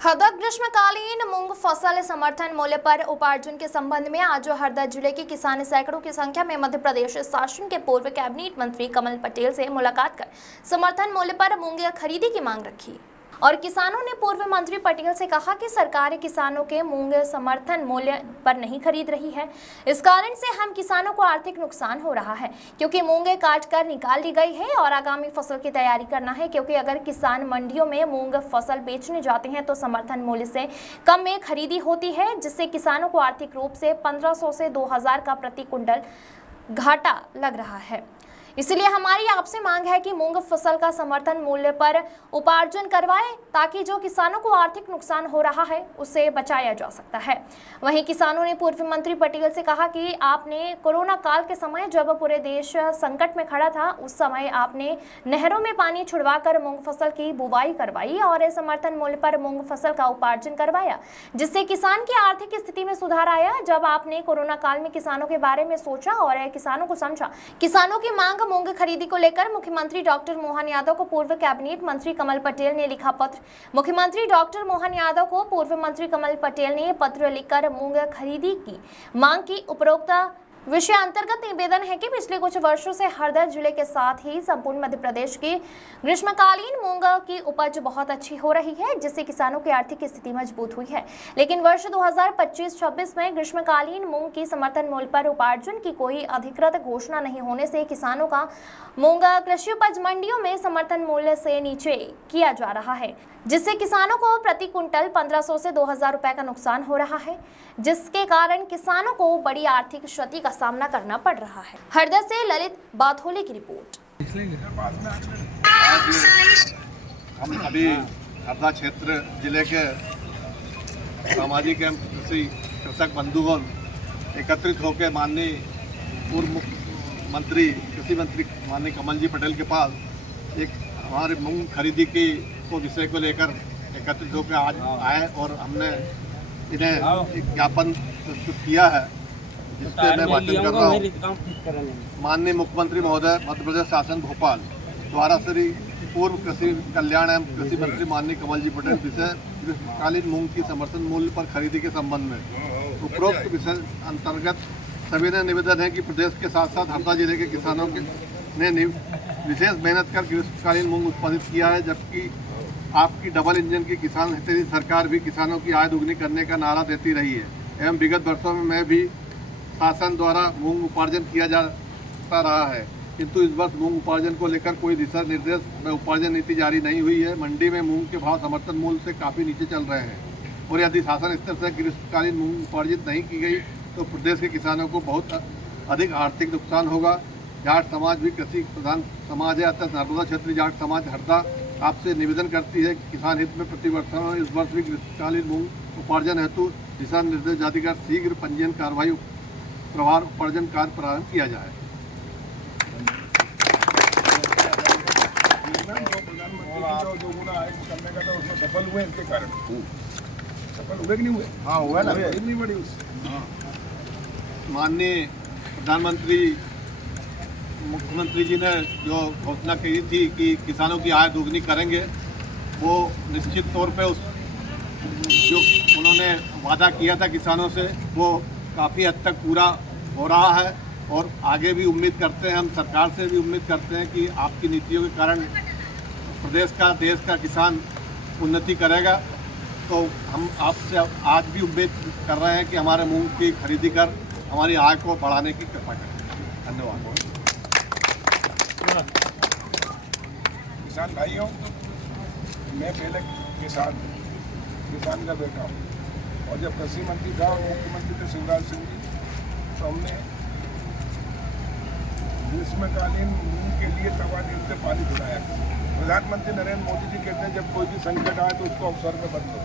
हरदा ग्रीष्मकालीन मूंग फसल समर्थन मूल्य पर उपार्जन के संबंध में आज हरदा जिले के किसान सैकड़ों की संख्या में मध्य प्रदेश शासन के पूर्व कैबिनेट मंत्री कमल पटेल से मुलाकात कर समर्थन मूल्य पर मूंग खरीदी की मांग रखी और किसानों ने पूर्व मंत्री पटेल से कहा कि सरकार किसानों के मूंग समर्थन मूल्य पर नहीं खरीद रही है। इस कारण से हम किसानों को आर्थिक नुकसान हो रहा है क्योंकि मूंग काट कर निकाल ली गई है और आगामी फसल की तैयारी करना है, क्योंकि अगर किसान मंडियों में मूंग फसल बेचने जाते हैं तो समर्थन मूल्य से कम में खरीदी होती है, जिससे किसानों को आर्थिक रूप से 1500 से 2000 का प्रति कुंटल घाटा लग रहा है। इसलिए हमारी आपसे मांग है कि मूंग फसल का समर्थन मूल्य पर उपार्जन करवाएं ताकि जो किसानों को आर्थिक नुकसान हो रहा है उससे बचाया जा सकता है। वहीं किसानों ने पूर्व मंत्री पटेल से कहा कि आपने कोरोना काल के समय जब पूरे देश संकट में खड़ा था, उस समय आपने नहरों में पानी छुड़वाकर मूंग फसल की बुवाई करवाई और समर्थन मूल्य पर मूंग फसल का उपार्जन करवाया, जिससे किसान की आर्थिक स्थिति में सुधार आया। जब आपने कोरोना काल में किसानों के बारे में सोचा और किसानों को समझा, किसानों की मांग मूंग खरीदी को लेकर मुख्यमंत्री डॉक्टर मोहन यादव को पूर्व कैबिनेट मंत्री कमल पटेल ने लिखा पत्र। मुख्यमंत्री डॉक्टर मोहन यादव को पूर्व मंत्री कमल पटेल ने पत्र लिखकर मूंग खरीदी की मांग की। उपरोक्त विषय अंतर्गत निवेदन है कि पिछले कुछ वर्षों से हरदा जिले के साथ ही संपूर्ण मध्य प्रदेश की ग्रीष्मकालीन मूंग की उपज बहुत अच्छी हो रही है, जिससे किसानों की आर्थिक स्थिति मजबूत हुई है। लेकिन वर्ष 2025-26 में ग्रीष्मकालीन मूंग की समर्थन मूल्य पर उपार्जन की कोई अधिकृत घोषणा नहीं होने से किसानों का मूंग कृषि उपज मंडियों में समर्थन मूल्य से नीचे किया जा रहा है, जिससे किसानों को प्रति कुंटल 1500 से 2000 रुपए का नुकसान हो रहा है, जिसके कारण किसानों को बड़ी आर्थिक क्षति का सामना करना पड़ रहा है। हरदा से ललित बाथोले की रिपोर्ट। हम अभी हरदा क्षेत्र जिले के सामाजिक एवं कृषक बंधुगण एकत्रित होकर माननीय पूर्व मुख्यमंत्री कृषि मंत्री माननीय कमल जी पटेल के पास एक हमारे मूंग खरीदी की को विषय को लेकर एकत्रित होकर आज आए और हमने इन्हें एक ज्ञापन प्रस्तुत किया है, जिससे मैं वाचन कर रहा हूँ। माननीय मुख्यमंत्री महोदय मध्य प्रदेश शासन भोपाल द्वारा श्री पूर्व कृषि कल्याण एवं कृषि मंत्री माननीय कमल जी पटेल विषय ग्रीष्मकालीन मूंग की समर्थन मूल्य पर खरीदी के संबंध में उपरोक्त विषय अंतर्गत सभी ने निवेदन है कि प्रदेश के साथ साथ हरदा जिले के किसानों ने विशेष मेहनत कर ग्रीष्मकालीन मूंग उत्पादित किया है, जबकि आपकी डबल इंजन की किसान हितैषी सरकार भी किसानों की आय दोगुनी करने का नारा देती रही है एवं विगत वर्षों में भी शासन द्वारा मूंग उपार्जन किया जाता रहा है, किंतु इस वर्ष मूंग उपार्जन को लेकर कोई दिशा निर्देश व उपार्जन नीति जारी नहीं हुई है। मंडी में मूंग के भाव समर्थन मूल्य से काफ़ी नीचे चल रहे हैं और यदि शासन स्तर से ग्रीष्मकालीन मूंग उपार्जित नहीं की गई तो प्रदेश के किसानों को बहुत अधिक आर्थिक नुकसान होगा। जाट समाज भी कृषि प्रधान समाज है, अतः नर्मदा क्षेत्रीय जाट समाज हरदा आपसे निवेदन करती है कि किसान हित में प्रतिवर्ष इस वर्ष भी ग्रीष्मकालीन मूंग उपार्जन हेतु दिशा निर्देश जारी कर शीघ्र पंजीयन कार्रवाई प्रभार उपार्जन कार्य प्रारंभ किया जाए। सफल हुए इसके कारण सफल हुए कि नहीं हुए? हाँ हुआ ना, इतनी बड़ी माननीय प्रधानमंत्री मुख्यमंत्री जी ने जो घोषणा की थी कि किसानों की आय दोगुनी करेंगे, वो निश्चित तौर पे उस जो उन्होंने वादा किया था किसानों से वो काफ़ी हद तक पूरा हो रहा है और आगे भी उम्मीद करते हैं, हम सरकार से भी उम्मीद करते हैं कि आपकी नीतियों के कारण प्रदेश का देश का किसान उन्नति करेगा। तो हम आपसे आज भी उम्मीद कर रहे हैं कि हमारे मूंग की खरीदी कर हमारी आय को बढ़ाने की कृपा करें। धन्यवाद। किसान भाइयों, मैं पहले किसान का बेटा हूँ और जब कृषि मंत्री था और मुख्यमंत्री थे शिवराज सिंह जी, तो हमने ग्रीष्मकालीन मूंग के लिए तवा दिन से पानी पिलाया। प्रधानमंत्री नरेंद्र मोदी जी कहते हैं जब कोई भी संकट आए तो उसको अवसर में बदलो,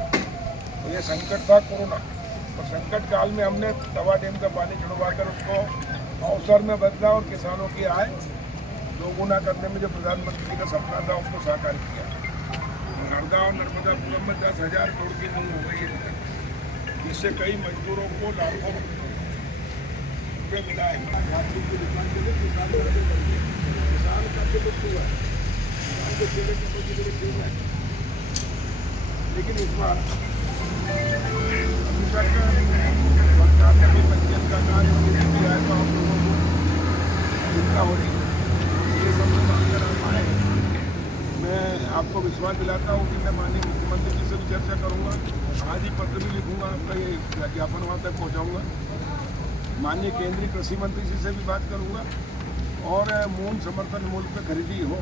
तो ये संकट था कोरोना, और संकट काल में हमने तवा डैम का पानी छुड़वाकर उसको अवसर में बदला और किसानों की आय दोगुना करने में जो प्रधानमंत्री का सपना था उसको साकार किया। हरदा और नर्मदापुरम में 10,000 करोड़ की मूंग हो गई है, जिससे कई मजदूरों को लाखों रुपये मिला है। किसान का जो हुआ है, किसान के चेहरे के लेकिन इस बार अभी तक सरकार ने भी पंचायत का कार्य नहीं किया है, तो आप लोगों को चिंता हो रही है। ये सब लोग अगर आप आए, मैं आपको विश्वास दिलाता हूँ कि मैं माननीय मुख्यमंत्री जी से भी चर्चा करूँगा, आज ही पत्र भी लिखूँगा, आपका ये ज्ञापन वहाँ तक पहुँचाऊँगा, माननीय केंद्रीय कृषि मंत्री जी से भी बात करूँगा और मूंग समर्थन मूल्य पर खरीदी हो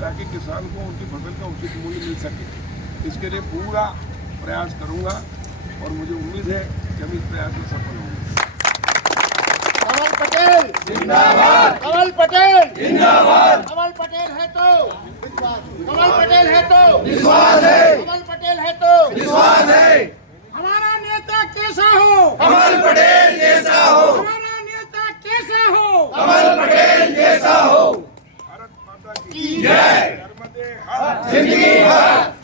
ताकि किसान को उनकी फसल का उचित मूल्य मिल सके। इसके लिए पूरा प्रयास करूँगा और मुझे उम्मीद है कि हम इस प्रयास में सफल होंगे। कमल पटेल जिंदाबाद, कमल पटेल जिंदाबाद, कमल पटेल है तो विश्वास, कमल पटेल है तो विश्वास है, कमल पटेल है तो विश्वास है। हमारा नेता कैसा हो, कमल पटेल जैसा हो, हमारा नेता कैसा हो, कमल पटेल जैसा हो। भारत माता की जय। नर्मदे हर जिंदगी भर